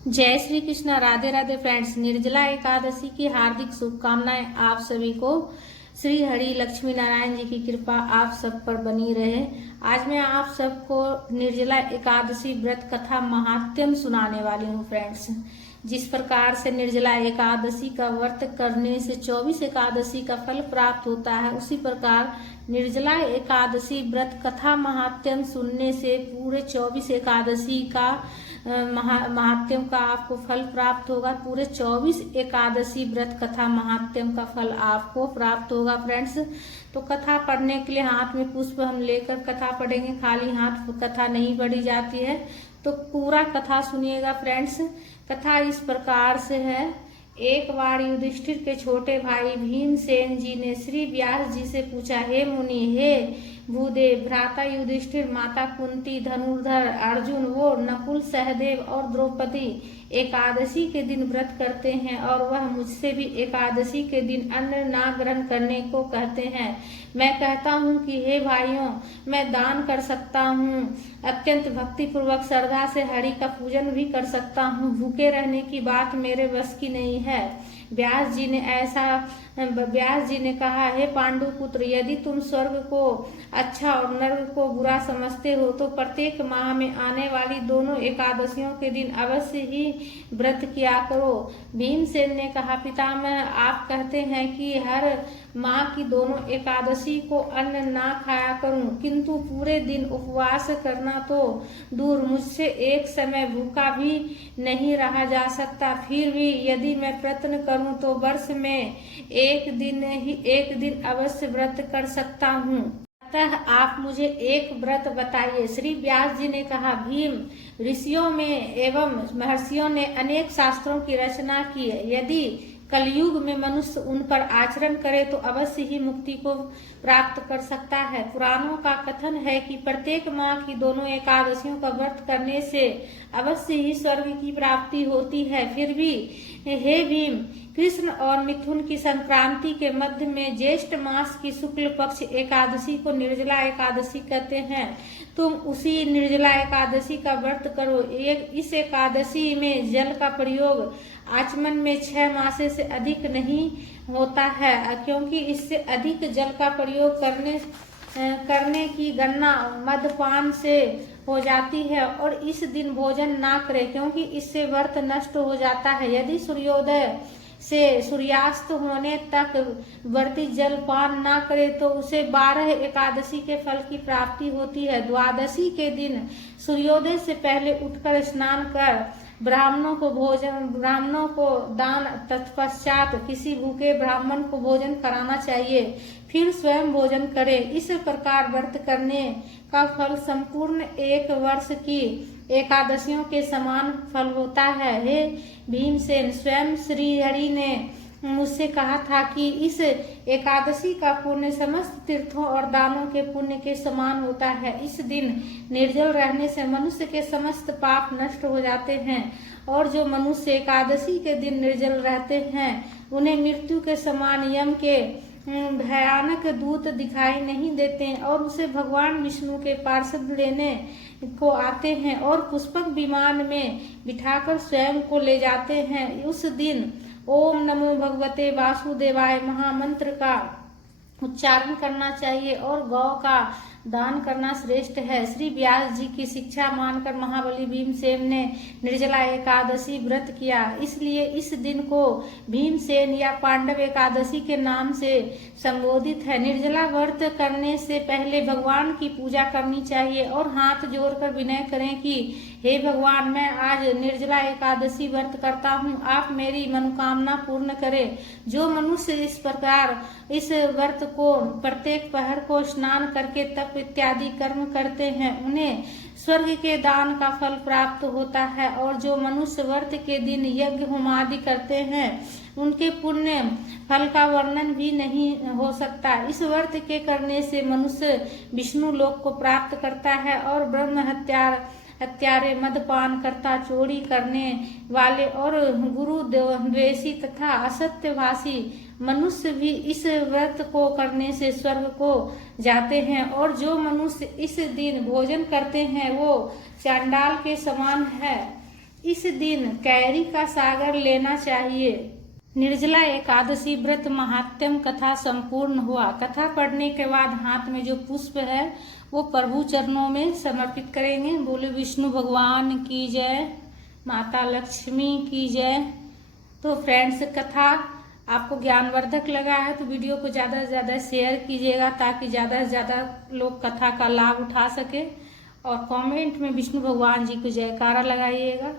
जय श्री कृष्णा। राधे राधे फ्रेंड्स। निर्जला एकादशी की हार्दिक शुभकामनाएं आप सभी को। श्री हरि लक्ष्मी नारायण जी की कृपा आप सब पर बनी रहे। आज मैं आप सबको निर्जला एकादशी व्रत कथा महात्म्य सुनाने वाली हूँ फ्रेंड्स। जिस प्रकार से निर्जला एकादशी का व्रत करने से 24 एकादशी का फल प्राप्त होता है, उसी प्रकार निर्जला एकादशी व्रत कथा महात्म्य सुनने से पूरे 24 एकादशी का महात्म्य का आपको फल प्राप्त होगा। पूरे 24 एकादशी व्रत कथा महात्म्य का फल आपको प्राप्त होगा फ्रेंड्स। तो कथा पढ़ने के लिए हाथ में पुष्प हम लेकर कथा पढ़ेंगे। खाली हाथ कथा नहीं पढ़ी जाती है, तो पूरा कथा सुनिएगा फ्रेंड्स। कथा इस प्रकार से है। एक बार युधिष्ठिर के छोटे भाई भीमसेन जी ने श्री व्यास जी से पूछा, हे मुनि, हे भूदेव, भ्राता युधिष्ठिर, माता कुंती, धनुर्धर अर्जुन, वो नकुल, सहदेव और द्रौपदी एकादशी के दिन व्रत करते हैं और वह मुझसे भी एकादशी के दिन अन्न ना ग्रहण करने को कहते हैं। मैं कहता हूँ कि हे भाइयों, मैं दान कर सकता हूँ, अत्यंत भक्ति पूर्वक श्रद्धा से हरि का पूजन भी कर सकता हूँ। भूखे रहने की बात मेरे बस की नहीं है। व्यास जी ने कहा, हे पांडु पुत्र, यदि तुम स्वर्ग को अच्छा और नर्क को बुरा समझते हो तो प्रत्येक माह में आने वाली दोनों एकादशियों के दिन अवश्य ही व्रत किया करो। भीमसेन ने कहा, पितामह, आप कहते हैं कि हर माह की दोनों एकादशी को अन्न ना खाया करूं, किंतु पूरे दिन उपवास करना तो दूर, मुझसे एक समय भूखा भी नहीं रहा जा सकता। फिर भी यदि मैं प्रयत्न करूं तो वर्ष में एक दिन अवश्य व्रत कर सकता हूं। अतः आप मुझे एक व्रत बताइए। श्री व्यास जी ने कहा, भीम, ऋषियों में एवं महर्षियों ने अनेक शास्त्रों की रचना की है। यदि कलयुग में मनुष्य उन पर आचरण करे तो अवश्य ही मुक्ति को प्राप्त कर सकता है। पुराणों का कथन है कि प्रत्येक माह की दोनों एकादशियों का व्रत करने से अवश्य ही स्वर्ग की प्राप्ति होती है। फिर भी हे भीम, कृष्ण और मिथुन की संक्रांति के मध्य में ज्येष्ठ मास की शुक्ल पक्ष एकादशी को निर्जला एकादशी कहते हैं। तुम उसी निर्जला एकादशी का व्रत करो। इस एकादशी में जल का प्रयोग आचमन में 6 मासे से अधिक नहीं होता है, क्योंकि इससे अधिक जल का प्रयोग करने की गणना मदपान से हो जाती है। और इस दिन भोजन ना करें, क्योंकि इससे व्रत नष्ट हो जाता है। यदि सूर्योदय से सूर्यास्त होने तक व्रती जल पान ना करे तो उसे 12 एकादशी के फल की प्राप्ति होती है। द्वादशी के दिन सूर्योदय से पहले उठकर स्नान कर ब्राह्मणों को दान, तत्पश्चात किसी भूखे ब्राह्मण को भोजन कराना चाहिए, फिर स्वयं भोजन करे। इस प्रकार व्रत करने का फल संपूर्ण एक वर्ष की एकादशियों के समान फल होता है। हे भीमसेन, स्वयं श्री हरि ने मुझसे कहा था कि इस एकादशी का पुण्य समस्त तीर्थों और दानों के पुण्य के समान होता है। इस दिन निर्जल रहने से मनुष्य के समस्त पाप नष्ट हो जाते हैं, और जो मनुष्य एकादशी के दिन निर्जल रहते हैं उन्हें मृत्यु के समान यम के भयानक दूत दिखाई नहीं देते, और उसे भगवान विष्णु के पार्षद लेने को आते हैं और पुष्पक विमान में बिठाकर स्वयं को ले जाते हैं। उस दिन ओम नमो भगवते वासुदेवाय महामंत्र का उच्चारण करना चाहिए और गौ का दान करना श्रेष्ठ है। श्री व्यास जी की शिक्षा मानकर महाबली भीमसेन ने निर्जला एकादशी व्रत किया। इसलिए इस दिन को भीमसेन या पांडव एकादशी के नाम से संबोधित है। निर्जला व्रत करने से पहले भगवान की पूजा करनी चाहिए और हाथ जोड़कर विनय करें कि हे भगवान, मैं आज निर्जला एकादशी व्रत करता हूँ, आप मेरी मनोकामना पूर्ण करें। जो मनुष्य इस प्रकार इस व्रत को प्रत्येक पहर को स्नान करके तप इत्यादि कर्म करते हैं, उन्हें स्वर्ग के दान का फल प्राप्त होता है। और जो मनुष्य व्रत के दिन यज्ञ होमादि करते हैं, उनके पुण्य फल का वर्णन भी नहीं हो सकता। इस व्रत के करने से मनुष्य विष्णु लोक को प्राप्त करता है और ब्रह्म हत्यारे, मदपान करता, चोरी करने वाले और गुरु द्वेषी तथा असत्यभाषी मनुष्य भी इस व्रत को करने से स्वर्ग को जाते हैं। और जो मनुष्य इस दिन भोजन करते हैं वो चांडाल के समान है। इस दिन कैरी का सागर लेना चाहिए। निर्जला एकादशी व्रत महात्म्य कथा संपूर्ण हुआ। कथा पढ़ने के बाद हाथ में जो पुष्प है वो प्रभु चरणों में समर्पित करेंगे। बोले विष्णु भगवान की जय, माता लक्ष्मी की जय। तो फ्रेंड्स, कथा आपको ज्ञानवर्धक लगा है तो वीडियो को ज़्यादा से ज़्यादा शेयर कीजिएगा ताकि ज़्यादा से ज़्यादा लोग कथा का लाभ उठा सके। और कमेंट में विष्णु भगवान जी को जयकारा लगाइएगा।